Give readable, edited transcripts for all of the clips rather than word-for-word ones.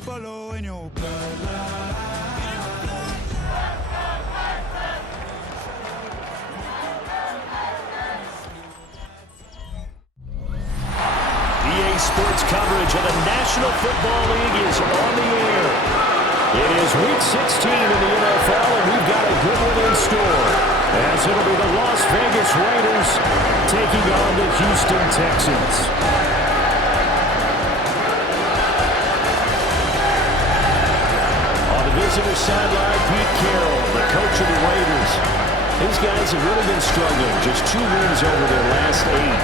follow in your bloodline. EA Sports coverage of the National Football League is on the air. It is Week 16 in the NFL, and we've got a good one in store, as it'll be the Las Vegas Raiders taking on the Houston Texans. On the visitor sideline, Pete Carroll, the coach of the Raiders. These guys have really been struggling, just 2 wins over their last 8.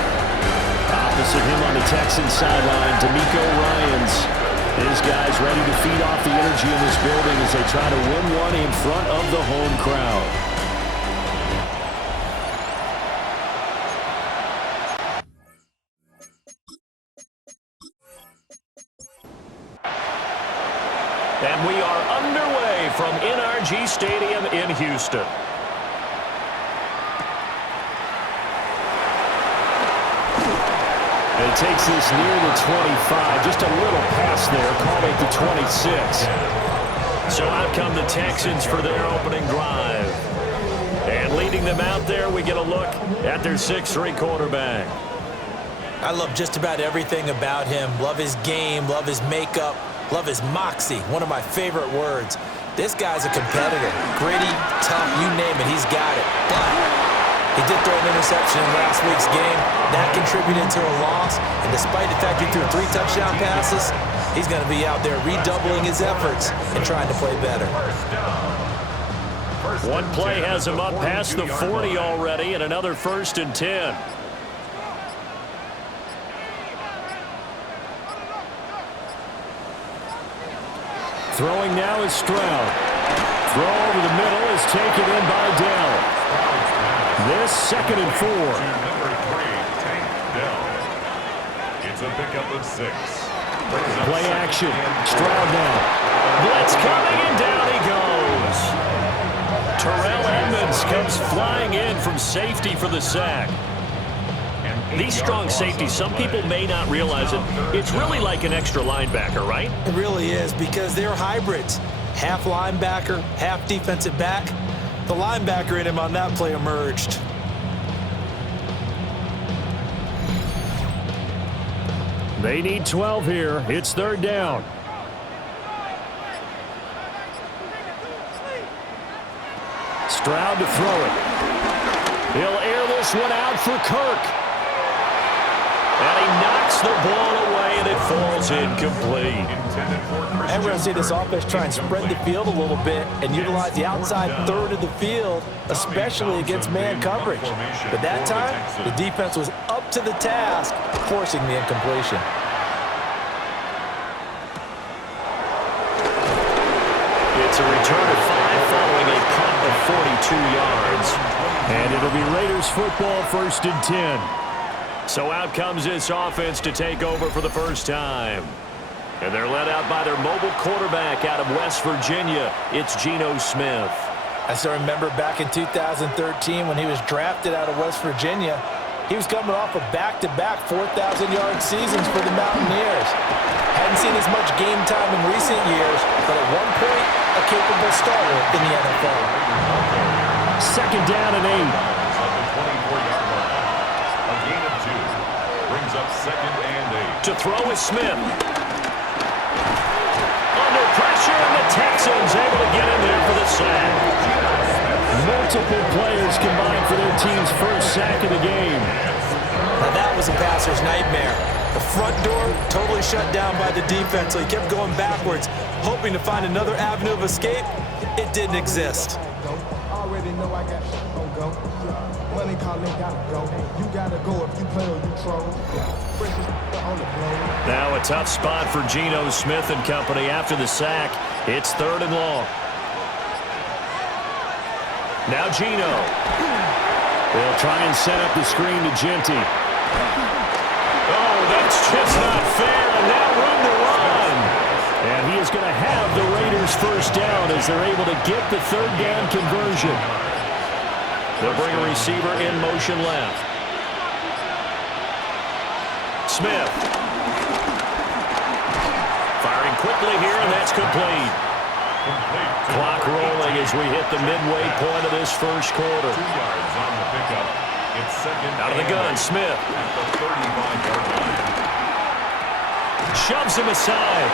Opposite him on the Texans sideline, D'Amico Ryans. His guys ready to feed off the energy in this building as they try to win one in front of the home crowd. And we are underway from NRG Stadium in Houston. It takes this near the 25, just a little pass there, called it the 26. So out come the Texans for their opening drive. And leading them out there, we get a look at their 6'3" quarterback. I love just about everything about him. Love his game, love his makeup, love his moxie, one of my favorite words. This guy's a competitor. Gritty, tough, you name it, he's got it. But he did throw an interception in last week's game. That contributed to a loss. And despite the fact he threw 3 touchdown passes, he's going to be out there redoubling his efforts and trying to play better. One play has him up past the 40 already, and another 1st and 10. Throwing now is Stroud. Throw over the middle is taken in by Dell. This 2nd and 4. Number 3, Tank Dell. It's a pickup of 6. Play action. Stroud now. Blitz coming, and down he goes. Terrell Edmonds comes flying in from safety for the sack. These strong safeties, some people may not realize it. It's really like an extra linebacker, right? It really is, because they're hybrids. Half linebacker, half defensive back. The linebacker in him on that play emerged. They need 12 here. It's 3rd down. Stroud to throw it. He'll air this one out for Kirk. And he knocks the ball away, and it falls incomplete. And we're going to see this offense try and spread the field a little bit and utilize the outside third of the field, especially against man coverage. But that time, the defense was up to the task, forcing the incompletion. It's a return of 5 following a punt of 42 yards. And it'll be Raiders football, 1st and 10. So out comes this offense to take over for the first time. And they're led out by their mobile quarterback out of West Virginia. It's Geno Smith. I still remember back in 2013 when he was drafted out of West Virginia. He was coming off of back-to-back 4,000-yard seasons for the Mountaineers. Hadn't seen as much game time in recent years, but at one point, a capable starter in the NFL. 2nd down and 8. On the 24-yard line. A gain of 2. Brings up 2nd and 8. To throw is Smith. Under pressure, and the Texans able to get in there for the sack. Multiple players combined for their team's 1st sack of the game. Now that was a passer's nightmare. The front door totally shut down by the defense, so he kept going backwards, hoping to find another avenue of escape. It didn't exist. Already know I got on go. Money calling, gotta go. You gotta go if you play or you troll. On the plane. Now a tough spot for Geno Smith and company after the sack. It's 3rd and long. Now Geno. They'll try and set up the screen to Genty. Oh, that's just not fair, and now room to run. And he is going to have the Raiders' 1st down as they're able to get the 3rd down conversion. They'll bring a receiver in motion left. Smith. Firing quickly here, and that's complete. Clock rolling as we hit the midway point of this first quarter. 2 yards on the pickup. It's second. Out of the gun, Smith. At the 35-yard line. Shoves him aside.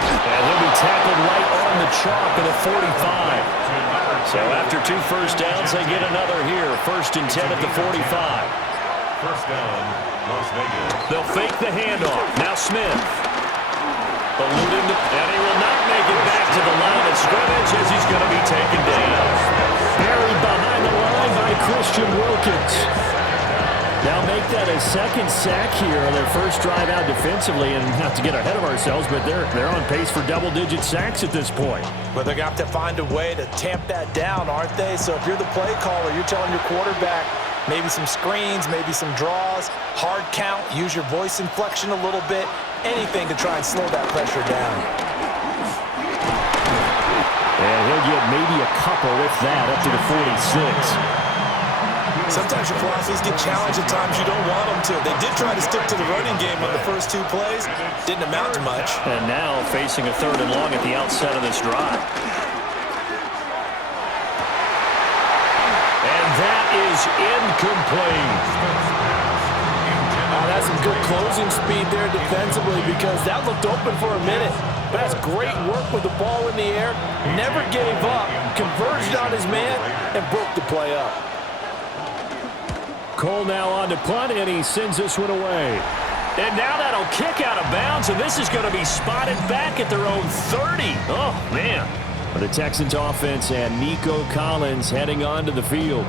And he'll be tackled right on the chalk at the 45. So after 2 first downs, they get another here. 1st and 10 at the 45. First down, Las Vegas. They'll fake the handoff. Now Smith. Eluding the, and he will not make it back to the line of scrimmage as he's going to be taken down. Buried behind the line by Christian Wilkins. Now make that a 2nd sack here on their first drive out defensively, and not to get ahead of ourselves, but they're on pace for double-digit sacks at this point. But they're going to have to find a way to tamp that down, aren't they? So if you're the play caller, you're telling your quarterback maybe some screens, maybe some draws, hard count, use your voice inflection a little bit, anything to try and slow that pressure down. And he'll get maybe a couple, if that, up to the 46. Sometimes your philosophies get challenged at times you don't want them to. They did try to stick to the running game on the first 2 plays. Didn't amount to much. And now facing a 3rd and long at the outset of this drive. And that is incomplete. That's some good closing speed there defensively because that looked open for a minute. But that's great work with the ball in the air. Never gave up, converged on his man, and broke the play up. Cole now on to punt, and he sends this one away. And now that'll kick out of bounds, and this is going to be spotted back at their own 30. Oh, man. The Texans offense and Nico Collins heading onto the field.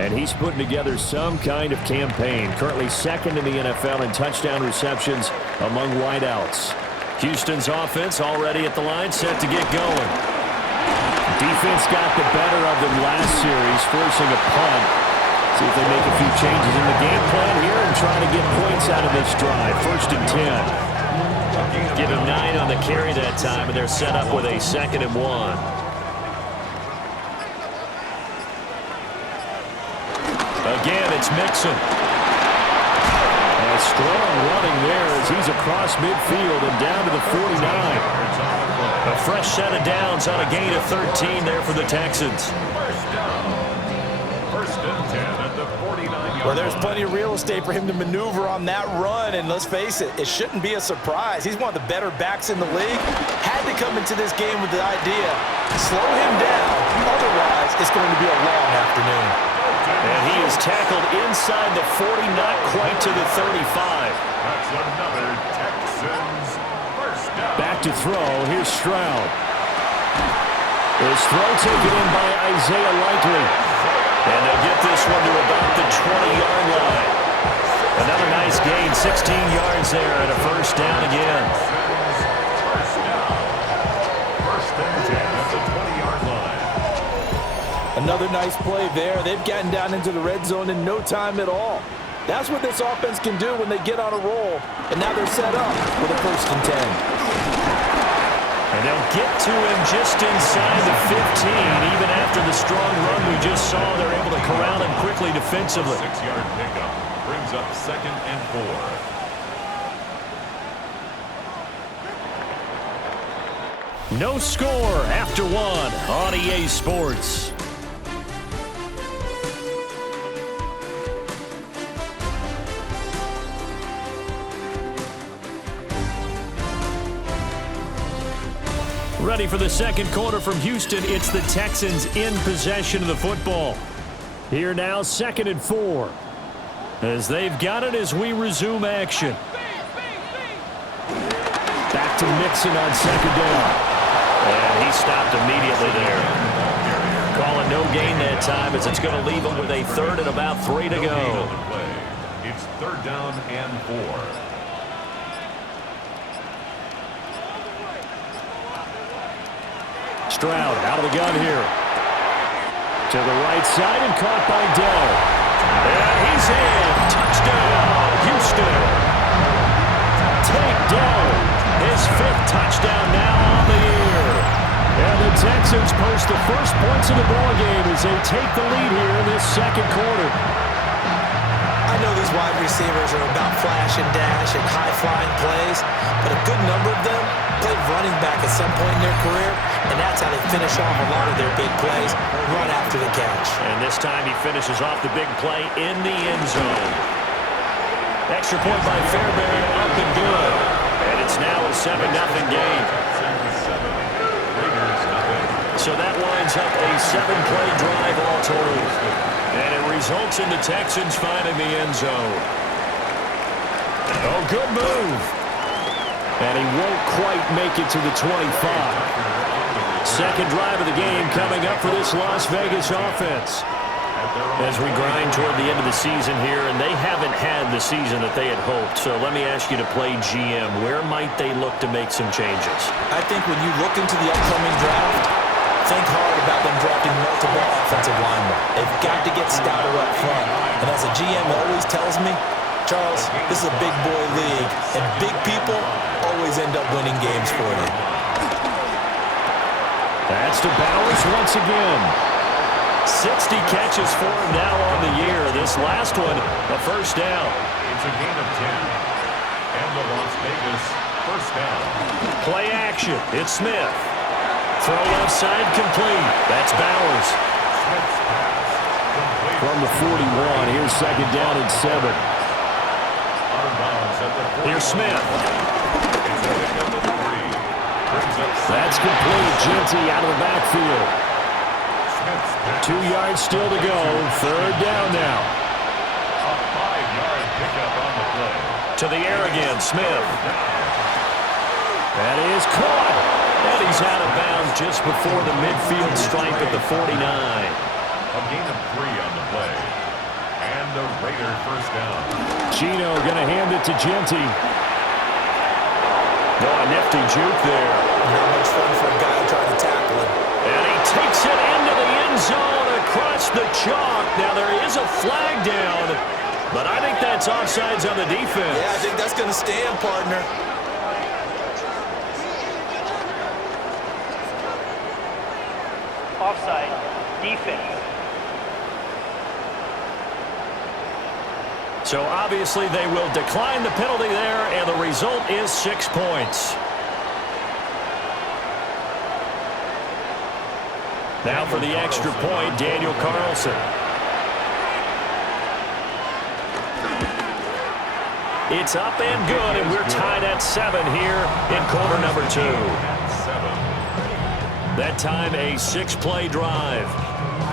And he's putting together some kind of campaign. Currently 2nd in the NFL in touchdown receptions among wideouts. Houston's offense already at the line, set to get going. Defense got the better of them last series, forcing a punt. See if they make a few changes in the game plan here and try to get points out of this drive. 1st and 10. Give him 9 on the carry that time, and they're set up with a 2nd and 1. Again, it's Mixon. A strong running there as he's across midfield and down to the 49. A fresh set of downs on a gain of 13 there for the Texans. First and 10 at the 49-yard Well, there's plenty of real estate for him to maneuver on that run, and let's face it, it shouldn't be a surprise. He's one of the better backs in the league. Had to come into this game with the idea, slow him down, otherwise it's going to be a long afternoon. And he is tackled inside the 40, not quite to the 35. That's another Texans first down. Back to throw. Here's Stroud. His throw taken in by Isaiah Likely. And they'll get this one to about the 20-yard line. Another nice gain, 16 yards there, and a first down again. First down. First and 10 at the 20-yard line. Another nice play there. They've gotten down into the red zone in no time at all. That's what this offense can do when they get on a roll. And now they're set up with a 1st and 10. And they'll get to him just inside the 15. Even after the strong run we just saw, they're able to corral him quickly defensively. 6-yard pickup brings up 2nd and 4. No score after 1 on EA Sports. Ready for the 2nd quarter from Houston. It's the Texans in possession of the football. Here now, 2nd and 4. As they've got it as we resume action. Back to Mixon on 2nd down. And he stopped immediately there. Calling no gain that time as it's going to leave him with a 3rd and about 3 to go. It's 3rd down and 4. Stroud out of the gun here. To the right side and caught by Dell. And he's in. Touchdown, Houston. Take Dell. His 5th touchdown now on the year. And the Texans post the first points of the ballgame as they take the lead here in this 2nd quarter. I know this these wide receivers are about flash and dash and high-flying plays, but a good number of them played running back at some point in their career, and that's how they finish off a lot of their big plays, run after the catch. And this time he finishes off the big play in the end zone. Extra point by Fairbairn, up and good. And it's now a 7-0 game. So that winds up a 7-play drive all told. And it results in the Texans finding the end zone. Oh, good move. And he won't quite make it to the 25. Second drive of the game coming up for this Las Vegas offense. As we grind toward the end of the season here, and they haven't had the season that they had hoped. So let me ask you to play GM. Where might they look to make some changes? I think when you look into the upcoming draft, think hard about them drafting multiple offensive linemen. They've got to get stouter up front. And as a GM always tells me, Charles, this is a big boy league, and big people always end up winning games for you. That's to Bowers once again. 60 catches for him now on the year. This last one, a first down. It's a gain of 10. And the Las Vegas first down. Play action. It's Smith. Throw left side complete. That's Bowers. Smith's pass complete. From the 41, here's second down and 7. Out of bounds at the 41. Here's Smith. It's a pickup of 3. Brings up That's complete. Genty out of the backfield. Smith's pass. 2 yards still to go. Third down now. A 5-yard pickup on the play. To the air again, Smith. That is caught. And he's out of bounds just before the midfield stripe at the 49. A gain of 3 on the play. And the Raider first down. Gino going to hand it to Genty. Oh, a nifty juke there. Not much fun for a guy trying to tackle him. And he takes it into the end zone across the chalk. Now there is a flag down, but I think that's offsides on the defense. Yeah, I think that's going to stand, partner. Offside, defense. So obviously they will decline the penalty there, and the result is 6 points. Now for the extra point, Daniel Carlson. It's up and good, and we're tied at 7 here in quarter number 2. That time a 6-play drive.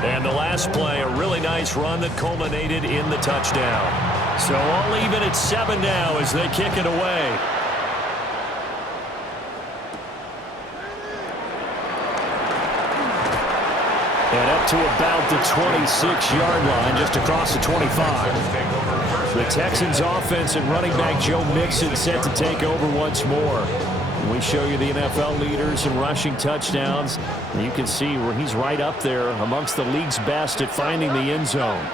And the last play, a really nice run that culminated in the touchdown. So all even at 7 now as they kick it away. And up to about the 26-yard line, just across the 25. The Texans offense and running back Joe Mixon set to take over once more. We show you the NFL leaders in rushing touchdowns. And you can see where he's right up there amongst the league's best at finding the end zone.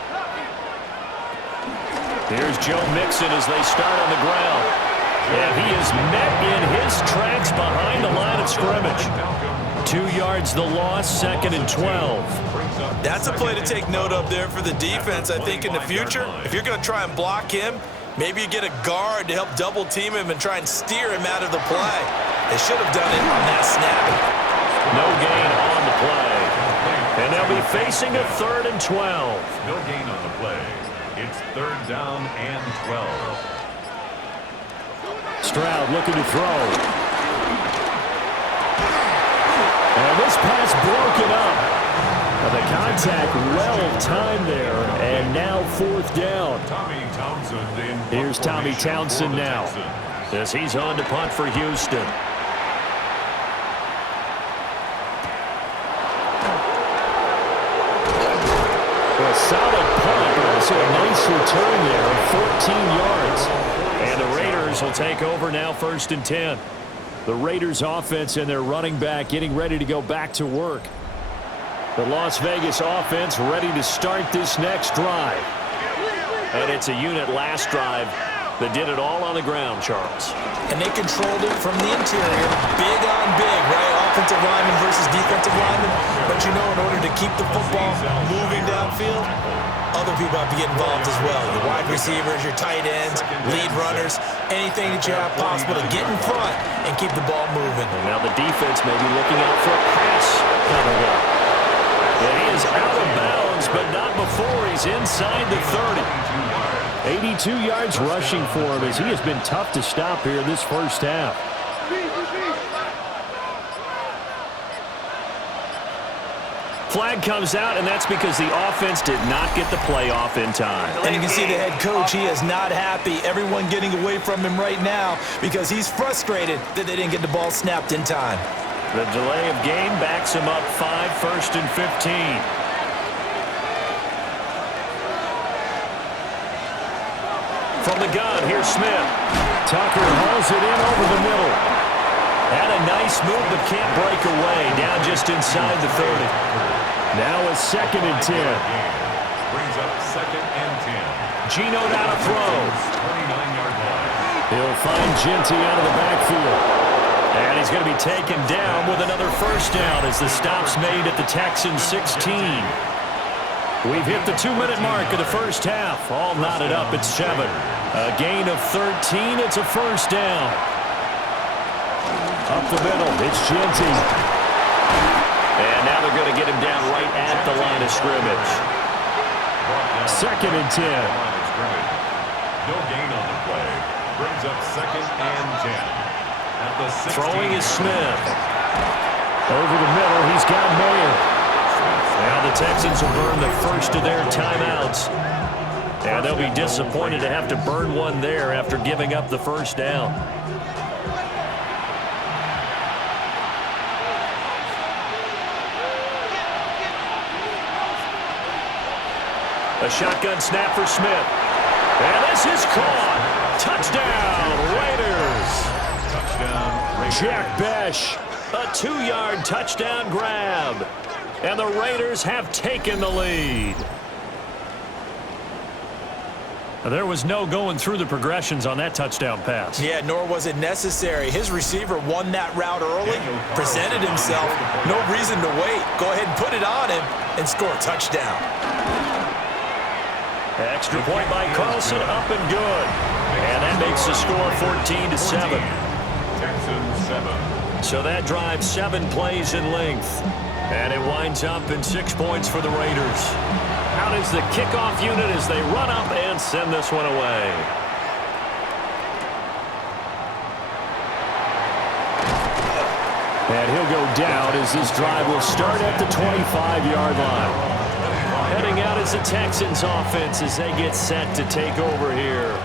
Here's Joe Mixon as they start on the ground. And he is met in his tracks behind the line of scrimmage. 2 yards the loss, 2nd and 12. That's a play to take note of there for the defense, I think, in the future. If you're going to try and block him, maybe you get a guard to help double team him and try and steer him out of the play. They should have done it on that snap. No gain on the play. And they'll be facing a 3rd and 12. No gain on the play. It's 3rd down and 12. Stroud looking to throw. And this pass broken up. The contact well-timed there, and now 4th down. Tommy Townsend in. Here's Tommy Townsend now as he's on to punt for Houston. A solid punt, but also a nice return there, 14 yards. And the Raiders will take over now, 1st and 10. The Raiders offense and their running back getting ready to go back to work. The Las Vegas offense ready to start this next drive. And it's a unit last drive that did it all on the ground, Charles. And they controlled it from the interior, big on big, right? Offensive lineman versus defensive lineman. But you know, in order to keep the football moving downfield, other people have to get involved as well. Your wide receivers, your tight ends, lead runners, anything that you have possible to get in front and keep the ball moving. And now the defense may be looking out for a pass coming up. And he is out of bounds, but not before he's inside the 30. 82 yards rushing for him as he has been tough to stop here this first half. Flag comes out, and that's because the offense did not get the play off in time. And you can see the head coach, he is not happy. Everyone getting away from him right now because he's frustrated that they didn't get the ball snapped in time. The delay of game backs him up 5, 1st and 15. From the gun, here's Smith. Tucker hauls it in over the middle. Had a nice move, but can't break away. Down just inside the 30. Now a 2nd and 10. Brings up 2nd and 10. Gino now to throw. 29-yard line. He'll find Genty out of the backfield. And he's going to be taken down with another first down as the stop's made at the Texans 16. We've hit the 2-minute mark of the first half. All knotted up at 7. A gain of 13. It's a first down. Up the middle, it's Genty. And now they're going to get him down right at the line of scrimmage. 2nd and 10. No gain on the play. Brings up 2nd and 10. At the 16. Throwing is Smith. Over the middle, he's got Mayer. Now the Texans will burn the first of their timeouts. And they'll be disappointed to have to burn one there after giving up the first down. A shotgun snap for Smith. And this is caught. Touchdown, Raiders. Jack Besh, a 2-yard touchdown grab. And the Raiders have taken the lead. There was no going through the progressions on that touchdown pass. Yeah, nor was it necessary. His receiver won that route early, presented himself. No reason to wait. Go ahead and put it on him and score a touchdown. Extra point by Carlson, up and good. And that makes the score 14-7. Texans 7. So that drives 7 plays in length. And it winds up in 6 points for the Raiders. Out is the kickoff unit as they run up and send this one away. And he'll go down as this drive will start at the 25-yard line. Heading out is the Texans offense as they get set to take over here.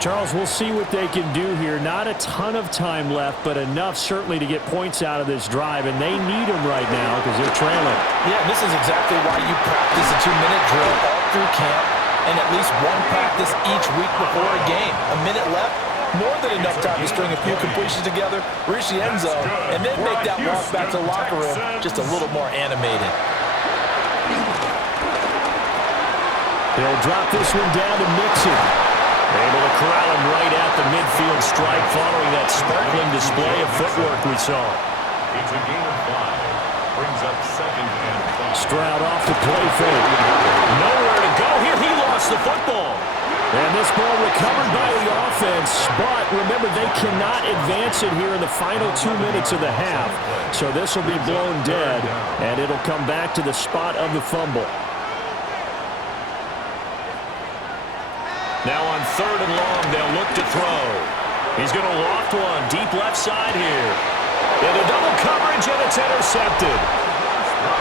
Charles, we'll see what they can do here. Not a ton of time left, but enough certainly to get points out of this drive, and they need them right now because they're trailing. Yeah, this is exactly why you practice a 2-minute drill all through camp and at least one practice each week before a game. A minute left, more than enough time to string a few completions together, reach the end zone, and then make that walk back to the locker room just a little more animated. They'll drop this one down to Mixon. Able to corral him right at the midfield stripe following that sparkling display of footwork we saw. It's a gain of 5. Brings up 2nd and 5. Stroud off the play fake. Nowhere to go here. He lost the football. And this ball recovered by the offense. But remember, they cannot advance it here in the final 2 minutes of the half. So this will be blown dead, and it'll come back to the spot of the fumble. Now on 3rd and long, they'll look to throw. He's going to loft one deep left side here. Into double coverage, and it's intercepted.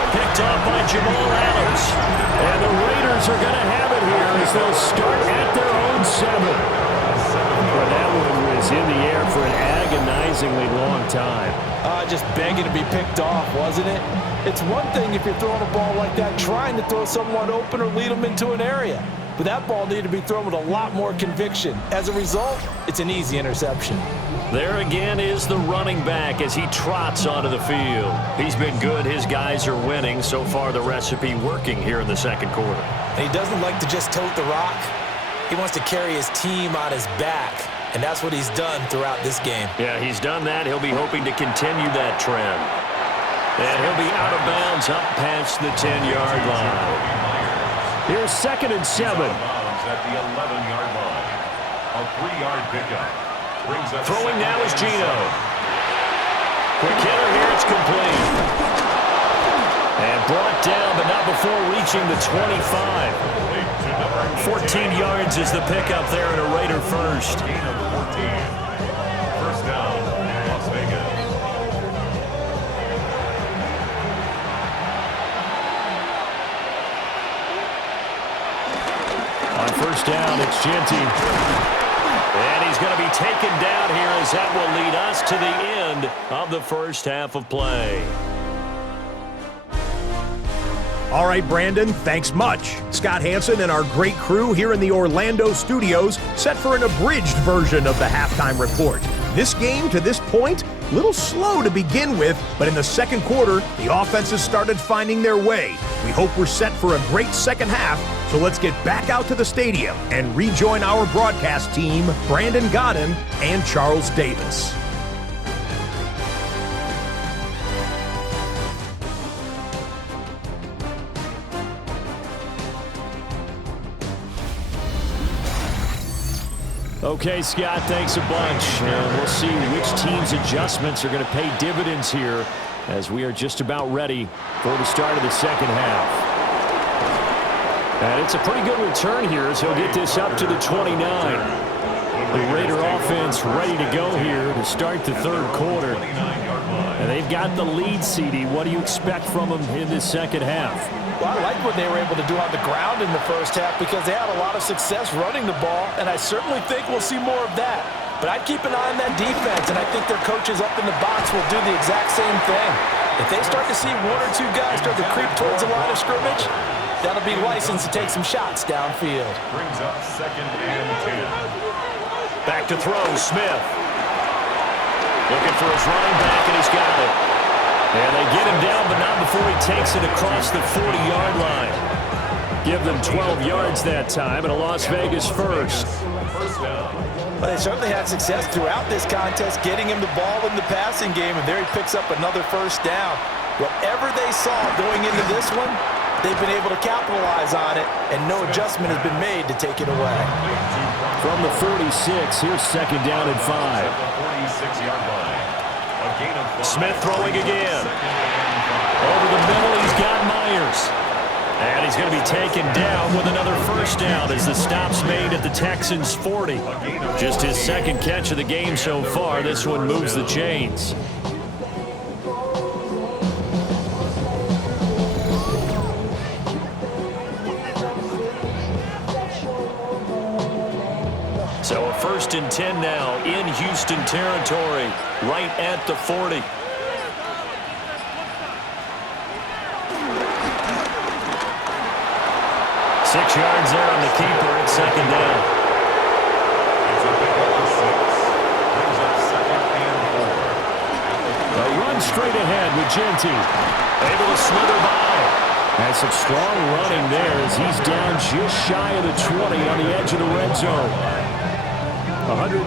Picked off by Jamal Adams. And the Raiders are going to have it here as they'll start at their own 7. Well, that one was in the air for an agonizingly long time. Just begging to be picked off, wasn't it? It's one thing if you're throwing a ball like that, trying to throw someone open or lead them into an area. But that ball needed to be thrown with a lot more conviction. As a result, it's an easy interception. There again is the running back as he trots onto the field. He's been good. His guys are winning. So far, the recipe working here in the second quarter. And he doesn't like to just tote the rock. He wants to carry his team on his back. And that's what he's done throughout this game. Yeah, he's done that. He'll be hoping to continue that trend. And he'll be out of bounds up past the 10-yard line. Here's 2nd and 7. Bounds at the 11-yard line. A 3-yard pickup. Brings up Throwing now is 2nd and Gino. 7. Quick hitter here, it's complete. And brought down, but not before reaching the 25. 14 yards is the pickup there at a Raider first. Gain of 14. First down, Las Vegas. On first down, it's Genty. And he's going to be taken down here as that will lead us to the end of the first half of play. All right, Brandon, thanks much. Scott Hansen and our great crew here in the Orlando studios set for an abridged version of the halftime report. This game, to this point, a little slow to begin with, but in the second quarter, the offenses started finding their way. We hope we're set for a great second half, so let's get back out to the stadium and rejoin our broadcast team, Brandon Godden and Charles Davis. Okay, Scott, thanks a bunch. We'll see which team's adjustments are going to pay dividends here as we are just about ready for the start of the second half. And it's a pretty good return here as he'll get this up to the 29. The Raider offense ready to go here to start the third quarter. And they've got the lead, CD. What do you expect from them in this second half? Well, I like what they were able to do on the ground in the first half because they had a lot of success running the ball, and I certainly think we'll see more of that. But I'd keep an eye on that defense, and I think their coaches up in the box will do the exact same thing. If they start to see one or two guys start to creep towards the line of scrimmage, that'll be license to take some shots downfield. Brings up 2nd and 10. Back to throw, Smith. Looking for his running back, and he's got it. And they get him down, but not before he takes it across the 40-yard line. Give them 12 yards that time, and a Las Vegas first. Well, they certainly had success throughout this contest, getting him the ball in the passing game, and there he picks up another first down. Whatever they saw going into this one, they've been able to capitalize on it, and no adjustment has been made to take it away. From the 46, here's 2nd down and 5. 46-yard line. Smith throwing again. Over the middle, he's got Myers. And he's going to be taken down with another first down as the stop's made at the Texans' 40. Just his second catch of the game so far. This one moves the chains. So a 1st and 10 now in Houston territory, right at the 40. 6 yards there on the keeper at 2nd down. It's a big one, 6. Brings up 2nd and 4. A run straight ahead with Genty. Able to slither by. And some strong running there as he's down just shy of the 20 on the edge of the red zone. 105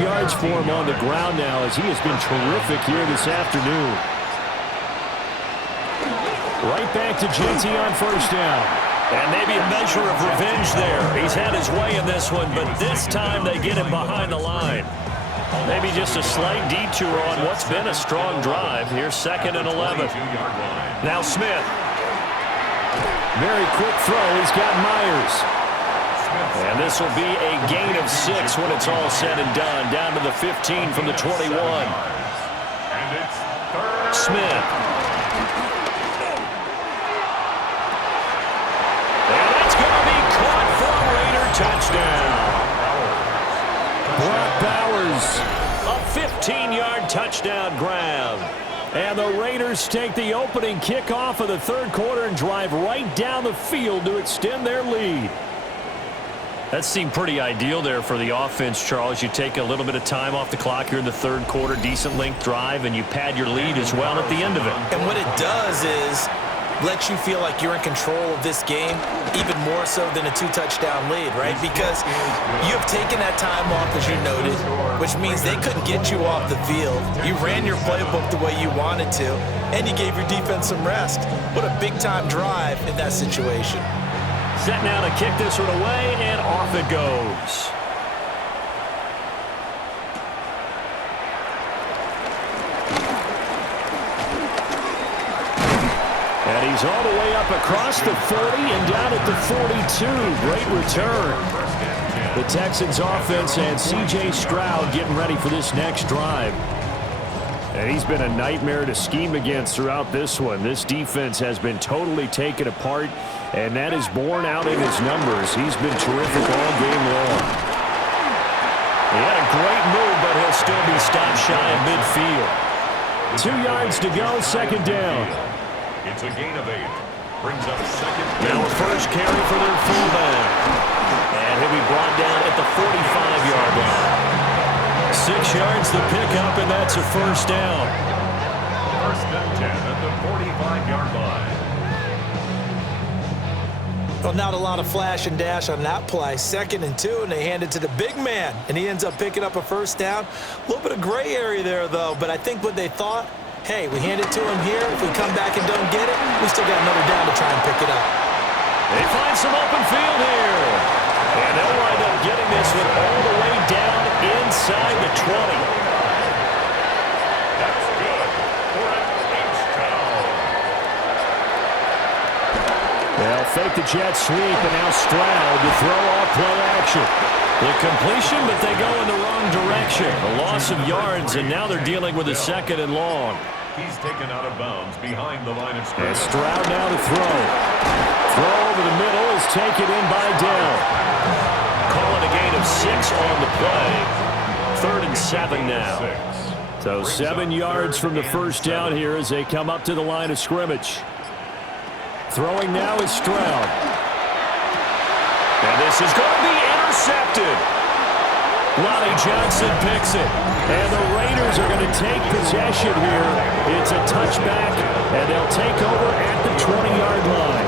yards for him on the ground now as he has been terrific here this afternoon. Right back to Genty on first down. And maybe a measure of revenge there. He's had his way in this one, but this time they get him behind the line. Maybe just a slight detour on what's been a strong drive. Here's 2nd and 11. Now Smith. Very quick throw. He's got Myers. And this will be a gain of 6 when it's all said and done. Down to the 15 from the 21. And it's 3rd. Smith. And that's going to be caught for a Raider touchdown. Brock Bowers, a 15-yard touchdown grab. And the Raiders take the opening kickoff of the third quarter and drive right down the field to extend their lead. That seemed pretty ideal there for the offense, Charles. You take a little bit of time off the clock here in the third quarter, decent length drive, and you pad your lead as well at the end of it. And what it does is let you feel like you're in control of this game, even more so than a 2-touchdown lead, right? Because you have taken that time off, as you noted, which means they couldn't get you off the field. You ran your playbook the way you wanted to, and you gave your defense some rest. What a big-time drive in that situation. Set now to kick this one away, and off it goes. And he's all the way up across the 40 and down at the 42. Great return. The Texans offense and C.J. Stroud getting ready for this next drive. And he's been a nightmare to scheme against throughout this one. This defense has been totally taken apart, and that is borne out in his numbers. He's been terrific all game long. He had a great move, but he'll still be stopped shy of midfield. 2 yards to go, second down. It's a gain of 8. Brings up second. Now a first carry for their fullback. And he'll be brought down at the 45-yard line. 6 yards to pick up, and that's a first down. First and 10 at the 45-yard line. Well, not a lot of flash and dash on that play. 2nd and 2, and they hand it to the big man, and he ends up picking up a first down. A little bit of gray area there, though, but I think what they thought, hey, we hand it to him here. If we come back and don't get it, we still got another down to try and pick it up. They find some open field here. And they'll wind up getting this one all the way down inside the 20. That's good for an H-town. They'll fake the jet sweep, and now Stroud to throw off play action. The completion, but they go in the wrong direction. A loss of yards, and now they're dealing with a 2nd and long. He's taken out of bounds behind the line of And scrimmage. Stroud now to throw. Throw over the middle is taken in by Dell. Calling a gain of 6 on the play. 3rd and 7 now. So 7 yards from the first down here as they come up to the line of scrimmage. Throwing now is Stroud. And this is going to be intercepted. Lonnie Johnson picks it. And the Raiders are going to take possession here. It's a touchback, and they'll take over at the 20-yard line.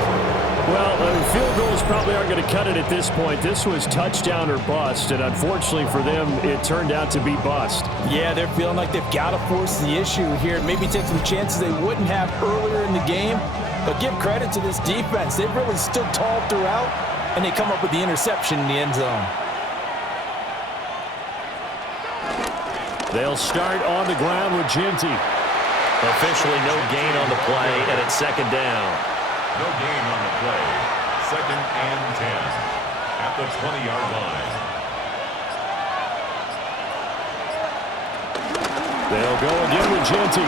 Well, field goals probably aren't going to cut it at this point. This was touchdown or bust, and unfortunately for them, it turned out to be bust. Yeah, they're feeling like they've got to force the issue here. Maybe take some chances they wouldn't have earlier in the game. But give credit to this defense. They've really stood tall throughout, and they come up with the interception in the end zone. They'll start on the ground with Ginty. Officially no gain on the play, and it's 2nd down. No gain on the play. 2nd and 10 at the 20-yard line. They'll go again with Ginty.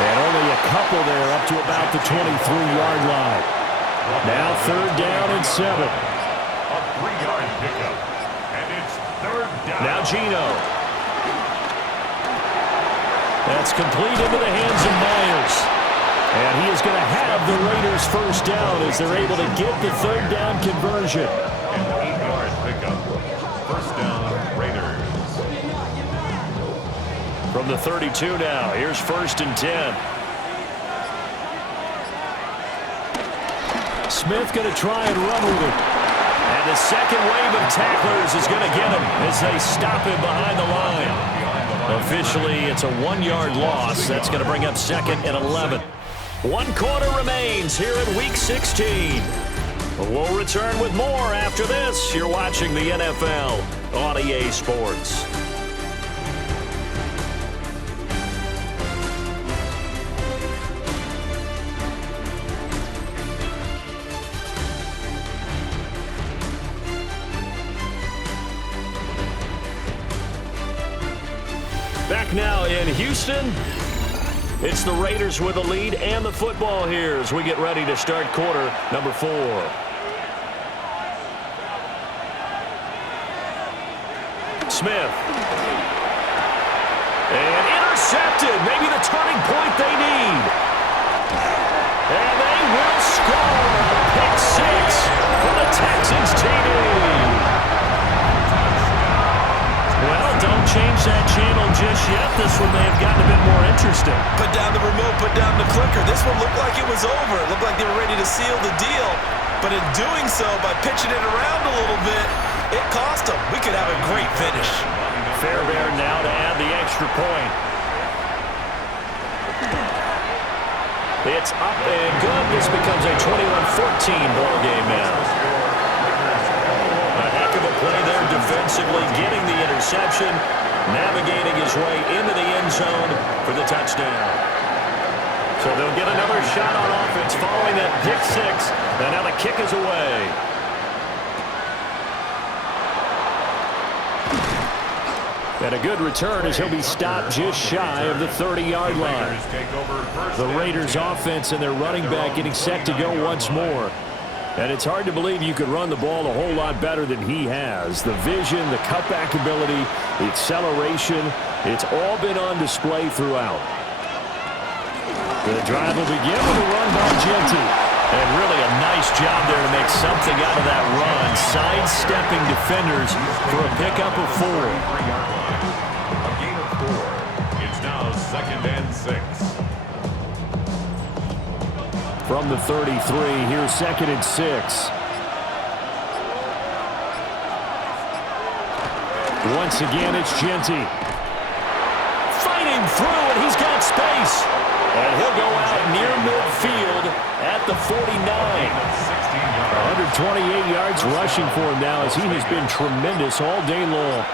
And only a couple there up to about the 23-yard line. Now 3rd down and 7. A 3-yard pickup. And it's 3rd down. Now Gino. That's complete into the hands of Myers. And he is going to have the Raiders first down as they're able to get the 3rd down conversion. An 8-yard pickup. First down, Raiders. From the 32 now, here's 1st and 10. Smith going to try and run with it. And the second wave of tacklers is going to get him as they stop him behind the line. Officially, it's a 1-yard loss. That's going to bring up 2nd and 11. 1 quarter remains here in Week 16. We'll return with more after this. You're watching the NFL on EA Sports. Back now in Houston. It's the Raiders with the lead and the football here as we get ready to start quarter number 4. Smith. And intercepted. Maybe the turning point they need. And they will score a pick 6 for the Texans TD. Well, don't change that channel just yet. This one may have gotten a bit more interesting. Put down the remote, put down the clicker. This one looked like it was over. It looked like they were ready to seal the deal. But in doing so, by pitching it around a little bit, it cost them. We could have a great finish. Fairbairn now to add the extra point. It's up and good. This becomes a 21-14 ball game now. A heck of a play there defensively, getting the interception, navigating his way into the end zone for the touchdown. So they'll get another shot on offense following that pick six. And now the kick is away. And a good return as he'll be stopped just shy of the 30-yard line. The Raiders offense and their running back getting set to go once more. And it's hard to believe you could run the ball a whole lot better than he has. The vision, the cutback ability, the acceleration, it's all been on display throughout. The drive will begin with a run by Genty. And really a nice job there to make something out of that run, sidestepping defenders for a pickup of 4. A gain of 4. It's now 2nd and 6. From the 33, here's 2nd and 6. Once again, it's Genty. Fighting through, and he's got space. And he'll go out near midfield at the 49. 128 yards rushing for him now as he has been tremendous all day long.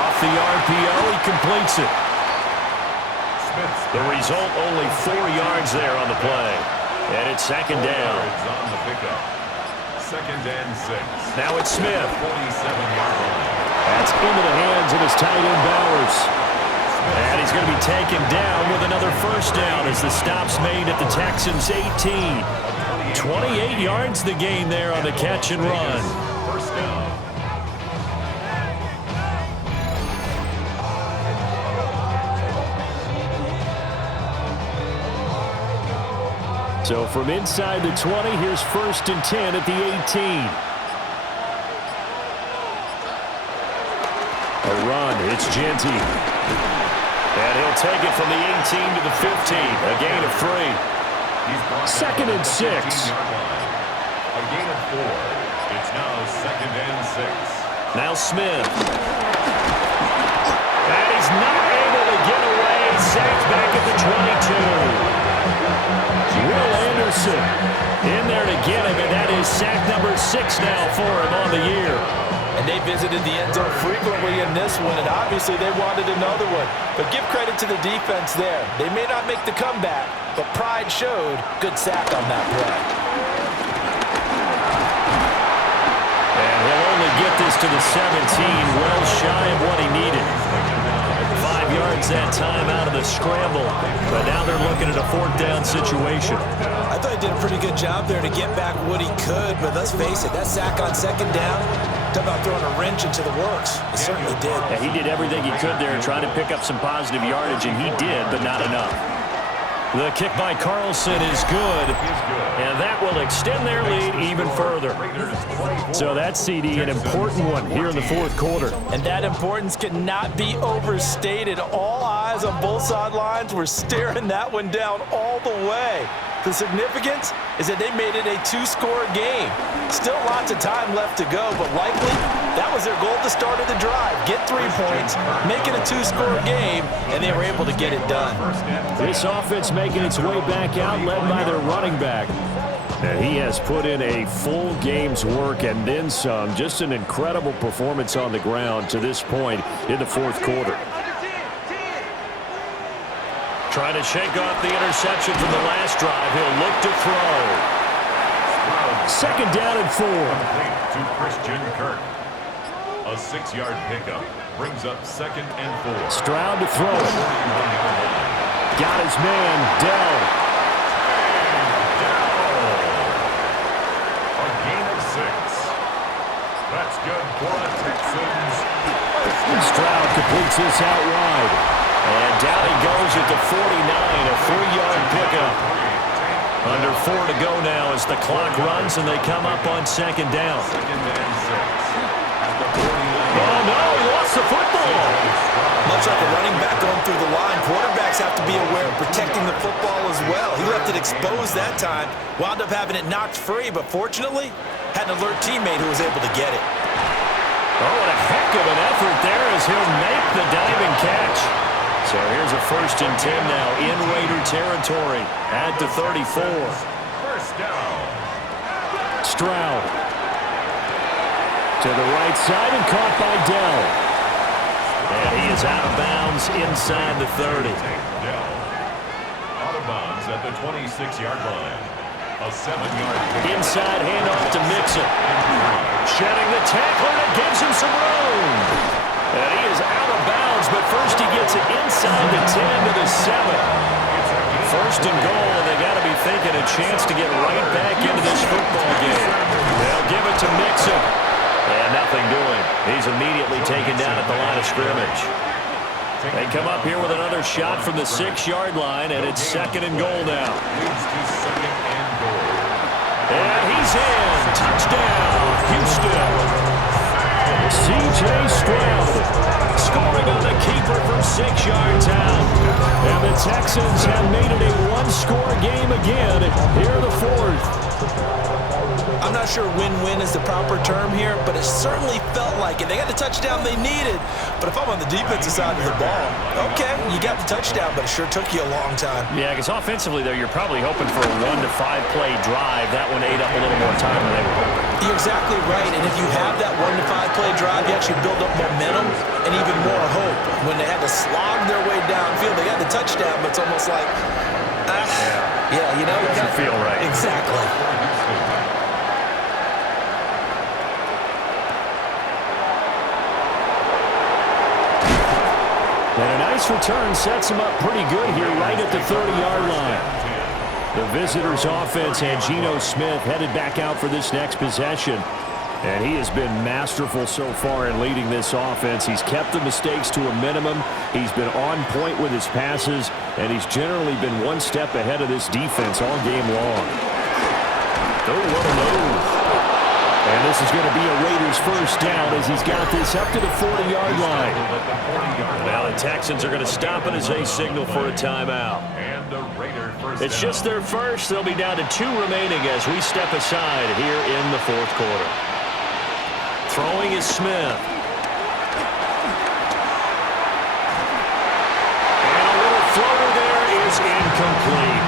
Off the RPO, he completes it. The result, only 4 yards there on the play. And it's 2nd down. On the pickup. 2nd and 6. Now it's Smith. 47-yard line. That's into the hands of his tight end Bowers. And he's going to be taken down with another first down as the stop's made at the Texans' 18. 28 yards the gain there on the catch and run. First down. So from inside the 20, here's 1st and 10 at the 18. A run, it's Genty. And he'll take it from the 18 to the 15, a gain of 3. 2nd and 6. A gain of 4. It's now 2nd and 6. Now Smith. And he's not able to get away. Sacked back at the 22. Will Anderson in there to get him, and that is sack number 6 now for him on the year. And they visited the end zone frequently in this one, and obviously they wanted another one. But give credit to the defense there. They may not make the comeback, but pride showed. Good sack on that play. And he'll only get this to the 17, well shy of what he needed. 5 yards that time out of the scramble, but now they're looking at a 4th down situation. I thought he did a pretty good job there to get back what he could, but let's face it, that sack on 2nd down, talk about throwing a wrench into the works. It certainly did. Yeah, he did everything he could there trying to pick up some positive yardage, and he did, but not enough. The kick by Carlson is good, and that will extend their lead even further. So that's, CD, an important one here in the 4th quarter. And that importance cannot be overstated. All eyes on both sidelines were staring that one down all the way. The significance is that they made it a 2-score game. Still lots of time left to go, but likely that was their goal at the start of the drive. Get 3 points, make it a 2-score game, and they were able to get it done. This offense making its way back out, led by their running back. And he has put in a full game's work and then some. Just an incredible performance on the ground to this point in the 4th quarter. Trying to shake off the interception from the last drive. He'll look to throw. 2nd down and 4. To Christian Kirk. A 6-yard pickup brings up 2nd and 4. Stroud to throw it. Got his man, Dell. A gain of 6. That's good for the Texans. Stroud completes this out wide. And down he goes at the 49, a 3-yard pickup. Under 4 to go now as the clock runs and they come up on 2nd down. 2nd and 6. Oh no, he lost the football. Much like a running back going through the line, quarterbacks have to be aware of protecting the football as well. He left it exposed that time, wound up having it knocked free, but fortunately had an alert teammate who was able to get it. Oh, what a heck of an effort there as he'll make the diving catch. So here's a 1st and 10 now in Raider territory at the 34. First down. Stroud to the right side and caught by Dell. And he is out of bounds inside the 30. Dell. Out of bounds at the 26-yard line. A 7-yard pick. Inside handoff to Mixon. Shedding the tackler that gives him some room. And he is out of bounds, but first he gets it inside the 10 to the 7. 1st and goal, and they got to be thinking a chance to get right back into this football game. They'll give it to Mixon. And nothing doing. He's immediately taken down at the line of scrimmage. They come up here with another shot from the 6-yard line, and it's 2nd and goal now. And he's in. Touchdown, Houston. C.J. Stroud scoring on the keeper from 6 yards out. And the Texans have made it a one-score game again here in the 4th. I'm not sure win-win is the proper term here, but it certainly felt like it. They got the touchdown they needed. But if I'm on the defensive side of the ball, okay, you got the touchdown, but it sure took you a long time. Yeah, because offensively, though, you're probably hoping for a 1 to 5 play drive. That one ate up a little more time than they were hoping. You're exactly right, and if you have that 1 to 5 play drive, you actually build up momentum and even more hope. When they had to slog their way downfield, they got the touchdown, but it's almost like, yeah, you know. It doesn't feel right. Exactly. And a nice return sets him up pretty good here right at the 30-yard line. The visitors' offense and Geno Smith headed back out for this next possession. And he has been masterful so far in leading this offense. He's kept the mistakes to a minimum. He's been on point with his passes. And he's generally been one step ahead of this defense all game long. Oh, what a move. And this is going to be a Raiders 1st down as he's got this up to the 40-yard line. Now the Texans are going to stop it as they signal for a timeout. It's just their first. They'll be down to 2 remaining as we step aside here in the 4th quarter. Throwing is Smith. And a little floater there is incomplete.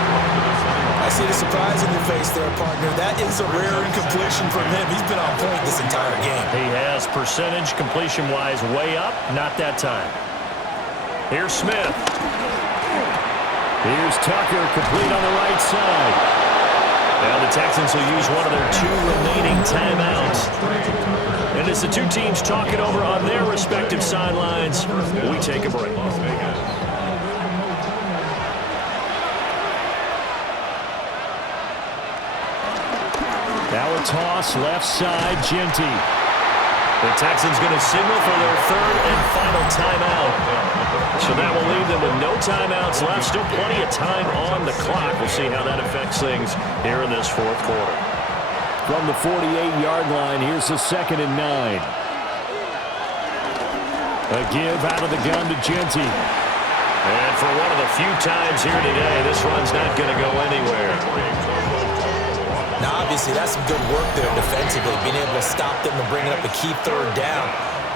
I see the surprise in your face there, partner. That is a rare incompletion from him. He's been on point this entire game. He has percentage completion-wise way up. Not that time. Here's Smith. Here's Tucker, complete on the right side. Now the Texans will use one of their 2 remaining timeouts. And as the 2 teams talk it over on their respective sidelines, we take a break. Now a toss left side, Genty. The Texans going to signal for their 3rd and final timeout. So that will leave them with no timeouts left. Still plenty of time on the clock. We'll see how that affects things here in this 4th quarter. From the 48-yard line, here's the 2nd and 9. A give out of the gun to Genty. And for one of the few times here today, this run's not going to go anywhere. Now, obviously, that's some good work there defensively, being able to stop them and bringing up a key 3rd down.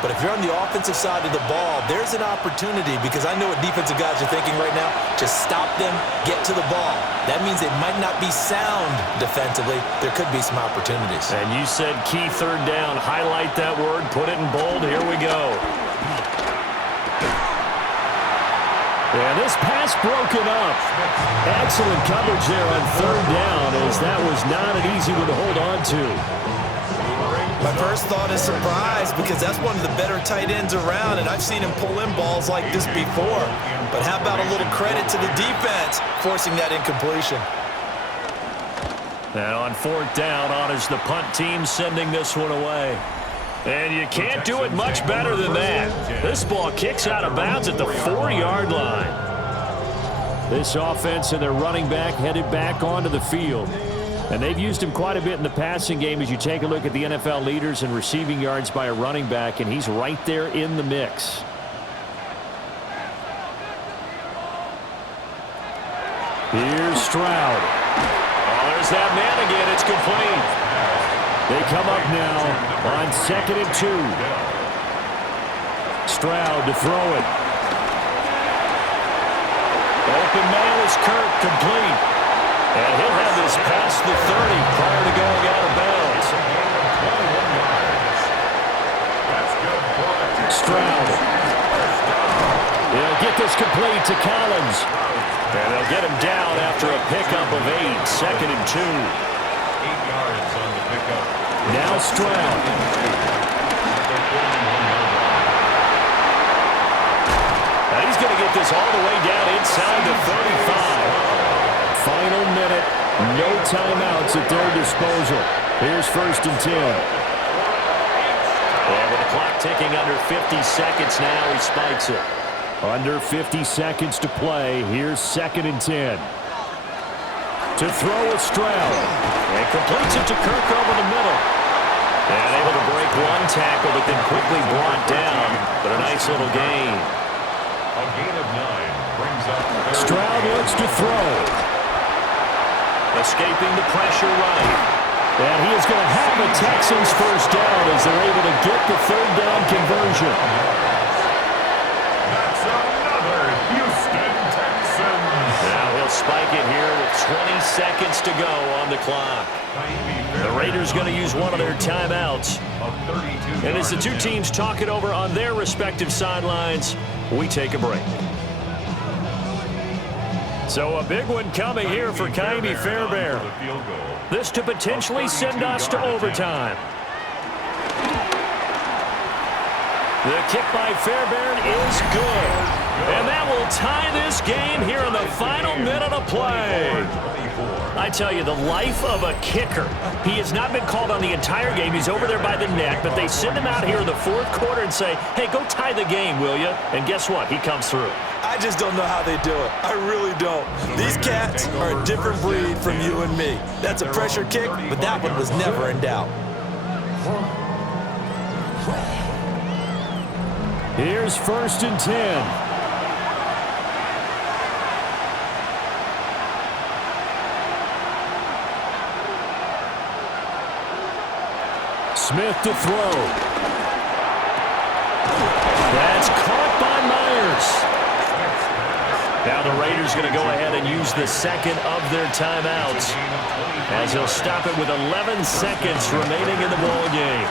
But if you're on the offensive side of the ball, there's an opportunity because I know what defensive guys are thinking right now. Just stop them, get to the ball. That means they might not be sound defensively. There could be some opportunities. And you said key 3rd down. Highlight that word. Put it in bold. Here we go. And this pass broken up. Excellent coverage there on 3rd down as that was not an easy one to hold on to. My first thought is surprise because that's one of the better tight ends around, and I've seen him pull in balls like this before. But how about a little credit to the defense forcing that incompletion? And on 4th down, on is the punt team sending this one away. And you can't do it much better than that. This ball kicks out of bounds at the 4-yard line. This offense and their running back headed back onto the field. And they've used him quite a bit in the passing game as you take a look at the NFL leaders in receiving yards by a running back, and he's right there in the mix. Here's Stroud. Oh, there's that man again. It's complete. They come up now on 2nd and 2. Stroud to throw it. open man is Kirk, complete. And he'll have this past the 30 prior to going out of bounds. Stroud. He'll get this complete to Collins. And they'll get him down after a pickup of 8, 2nd and 2. 8 yards on the pickup. Now Stroud. Now he's going to get this all the way down inside the 35. Final minute, no timeouts at their disposal. Here's 1st and 10. And with the clock ticking under 50 seconds now, he spikes it. Under 50 seconds to play. Here's 2nd and 10. To throw with Stroud. And completes it to Kirk over the middle. And able to break one tackle, but then quickly brought down. But a nice little gain. A gain of 9 brings up Stroud looks to throw. Escaping the pressure right. And he is going to have a Texans first down as they're able to get the 3rd down conversion. That's another Houston Texans. Now he'll spike it here with 20 seconds to go on the clock. The Raiders going to use one of their timeouts. And as the two teams talk it over on their respective sidelines, we take a break. So a big one coming here for Ka'imi Fairbairn. This to potentially send us to overtime. The kick by Fairbairn is good. And that will tie this game here in the final minute of play. I tell you, the life of a kicker. He has not been called on the entire game. He's over there by the net, but they send him out here in the 4th quarter and say, hey, go tie the game, will you? And guess what? He comes through. I just don't know how they do it. I really don't. These cats are a different breed from you and me. That's a pressure kick, but that one was never in doubt. Here's 1st and 10. Smith to throw. That's caught by Myers. Now the Raiders going to go ahead and use the 2nd of their timeouts as he'll stop it with 11 seconds remaining in the ball game.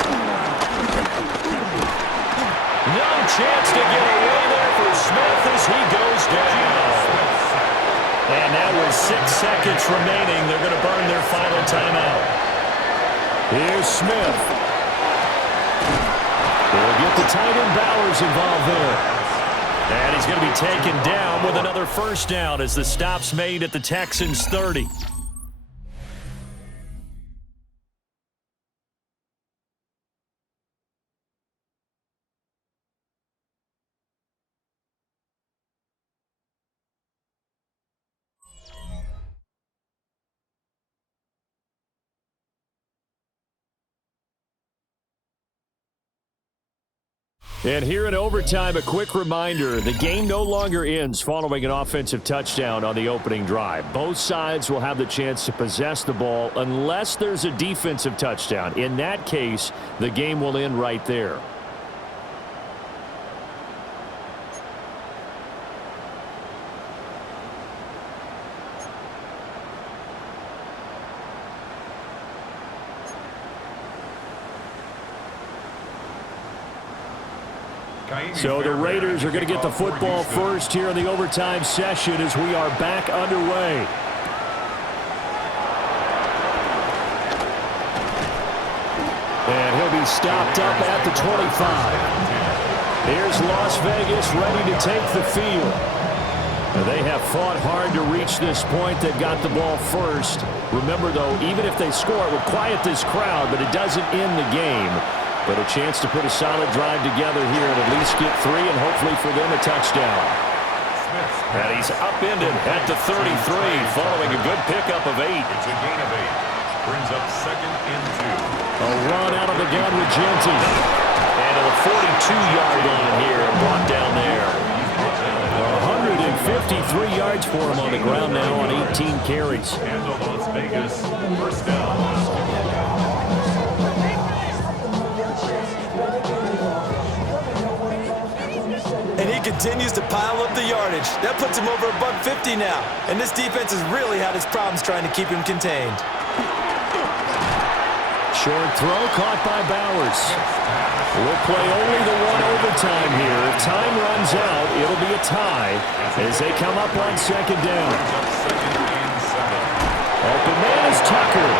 No chance to get away there for Smith as he goes down. And now with 6 seconds remaining, they're going to burn their final timeout. Here's Smith. They'll get the tight end Bowers involved there. And he's going to be taken down with another first down as the stop's made at the Texans 30. And here in overtime, a quick reminder, the game no longer ends following an offensive touchdown on the opening drive. Both sides will have the chance to possess the ball unless there's a defensive touchdown. In that case, the game will end right there. So the Raiders are going to get the football first here in the overtime session as we are back underway. And he'll be stopped up at the 25. Here's Las Vegas ready to take the field. They have fought hard to reach this point. They've got the ball first. Remember, though, even if they score, it will quiet this crowd, but it doesn't end the game. But a chance to put a solid drive together here and at least get 3 and hopefully for them a touchdown. And he's upended at the 33 following a good pickup of 8. It's a gain of 8. Brings up 2nd and 2. A run out of the gun with Genty. And to the 42-yard line here and brought down there. 153 yards for him on the ground now on 18 carries. And the Las Vegas first down. And he continues to pile up the yardage. That puts him over $150 now. And this defense has really had its problems trying to keep him contained. Short throw caught by Bowers. We'll play only the one overtime here. If time runs out, it'll be a tie as they come up on second down. Open man is Tucker.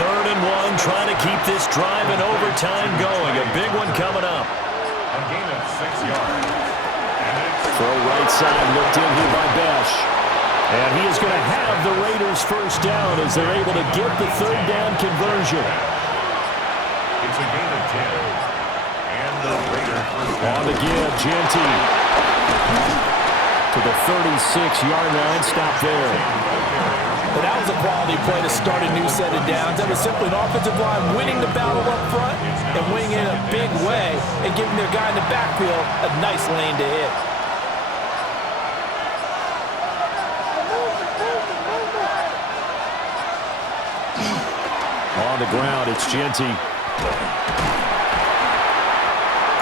3rd and 1, trying to keep this drive in overtime going. A big one coming up. A gain of 6 yards. Throw right side, looked in here by Besh. And he is going to have the Raiders first down as they're able to get the 3rd down conversion. It's a gain of 10. And the Raiders first down. On the give, Genty. To the 36-yard line, stop there. But that was a quality play to start a new set of downs. That was simply an offensive line winning the battle up front and winning in a big way and giving their guy in the backfield a nice lane to hit. On the ground, it's Genty.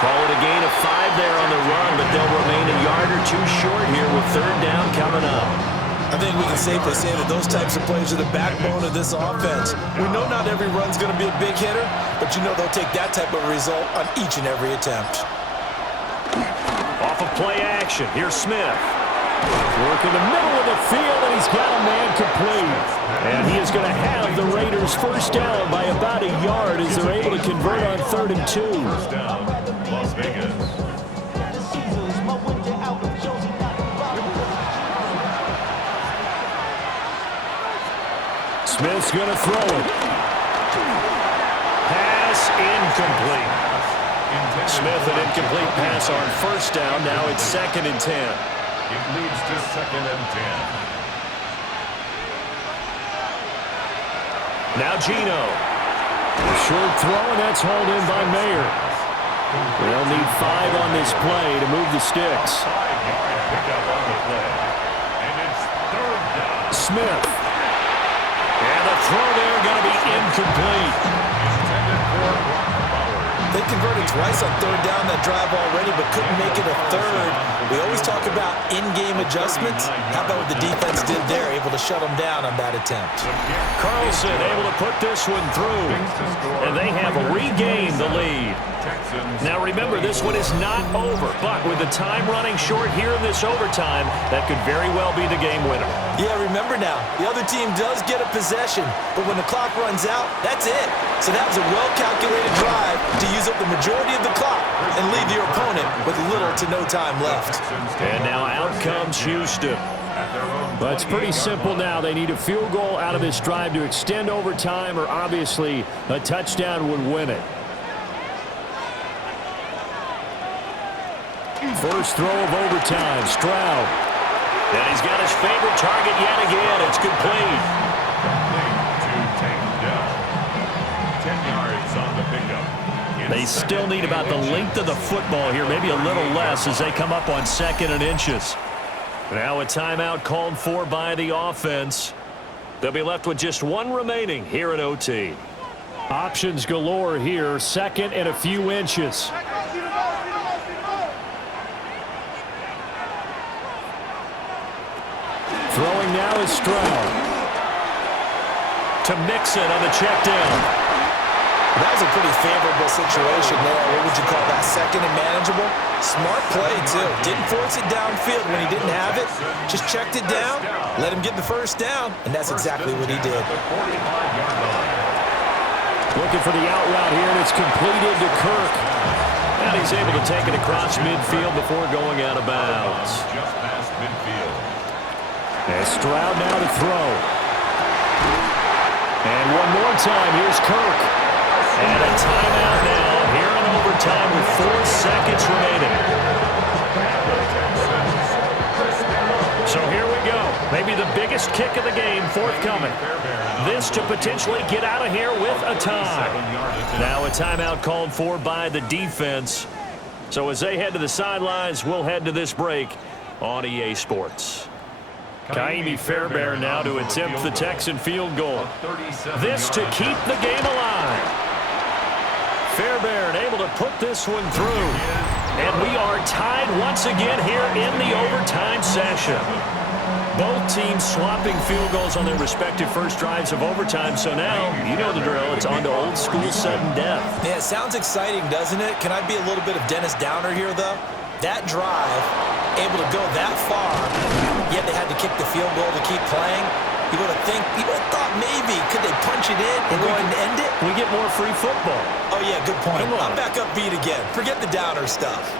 Call it a gain of 5 there on the run, but they'll remain a yard or 2 short here with 3rd down coming up. I think we can safely say that those types of plays are the backbone of this offense. We know not every run's going to be a big hitter, but you know they'll take that type of result on each and every attempt. Off of play action, here's Smith. Work in the middle of the field, and he's got a man complete. And he is going to have the Raiders first down by about a yard as they're able to convert on 3rd and 2. First down, Las Vegas. Smith's going to throw it. Pass incomplete. Smith, an incomplete pass on first down. Now it's 2nd and 10. It leads to 2nd and 10. Now Gino. Short throw, and that's hauled in by Mayer. They'll need 5 on this play to move the sticks. 5-yard pickup on the play. And it's 3rd down. Smith. And the throw there going to be incomplete. Intended for Brock Bowers. They converted twice on 3rd down that drive already, but couldn't make it a 3rd. We always talk about in-game adjustments. How about what the defense did there, able to shut them down on that attempt? Carlson able to put this one through, and they have regained the lead. Now remember, this one is not over, but with the time running short here in this overtime, that could very well be the game winner. Yeah, remember now, the other team does get a possession, but when the clock runs out, that's it. So that was a well-calculated drive to use up the majority of the clock and leave your opponent with little to no time left. And now out comes Houston. But it's pretty simple now. They need a field goal out of this drive to extend overtime, or obviously a touchdown would win it. First throw of overtime, Stroud. And he's got his favorite target yet again. It's complete. Complete to Tank Dell. 10 yards on the pickup. They still need about the length of the football here, maybe a little less as they come up on 2nd and inches. Now a timeout called for by the offense. They'll be left with just 1 remaining here at OT. Options galore here, 2nd and a few inches. Throwing now is Stroud. To Mixon on the check down. That was a pretty favorable situation there. What would you call that? 2nd and manageable? Smart play, too. Didn't force it downfield when he didn't have it. Just checked it down, let him get the first down, and that's exactly what he did. Looking for the out route here, and it's completed to Kirk. And he's able to take it across midfield before going out of bounds. Just past midfield. And Stroud now to throw. And one more time, here's Kirk. And a timeout now here in overtime with 4 seconds remaining. So here we go. Maybe the biggest kick of the game forthcoming. This to potentially get out of here with a tie. Now a timeout called for by the defense. So as they head to the sidelines, we'll head to this break on EA Sports. Kaimi Fairbairn now to attempt the Texan field goal. This to keep the game alive. Fairbairn able to put this one through. And we are tied once again here in the overtime session. Both teams swapping field goals on their respective first drives of overtime. So now, you know the drill. It's on to old school sudden death. Yeah, it sounds exciting, doesn't it? Can I be a little bit of Dennis Downer here, though? That drive, able to go that far, yet they had to kick the field goal to keep playing. You would have thought maybe, could they punch it in and go ahead and end it? We get more free football. Oh, yeah, good point. Come on. I'm back upbeat again. Forget the Downer stuff.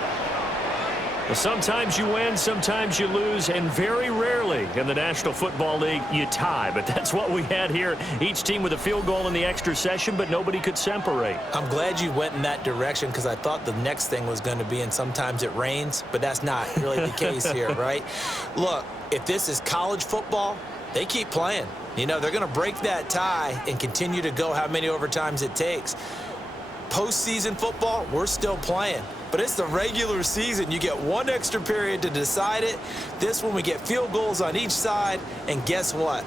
Well, sometimes you win, sometimes you lose, and very rarely in the National Football League you tie. But that's what we had here. Each team with a field goal in the extra session, but nobody could separate. I'm glad you went in that direction because I thought the next thing was going to be, and sometimes it rains, but that's not really the case here, right? Look, if this is college football, they keep playing. You know, they're going to break that tie and continue to go how many overtimes it takes. Postseason football, we're still playing. But it's the regular season. You get one extra period to decide it. This one, we get field goals on each side. And guess what?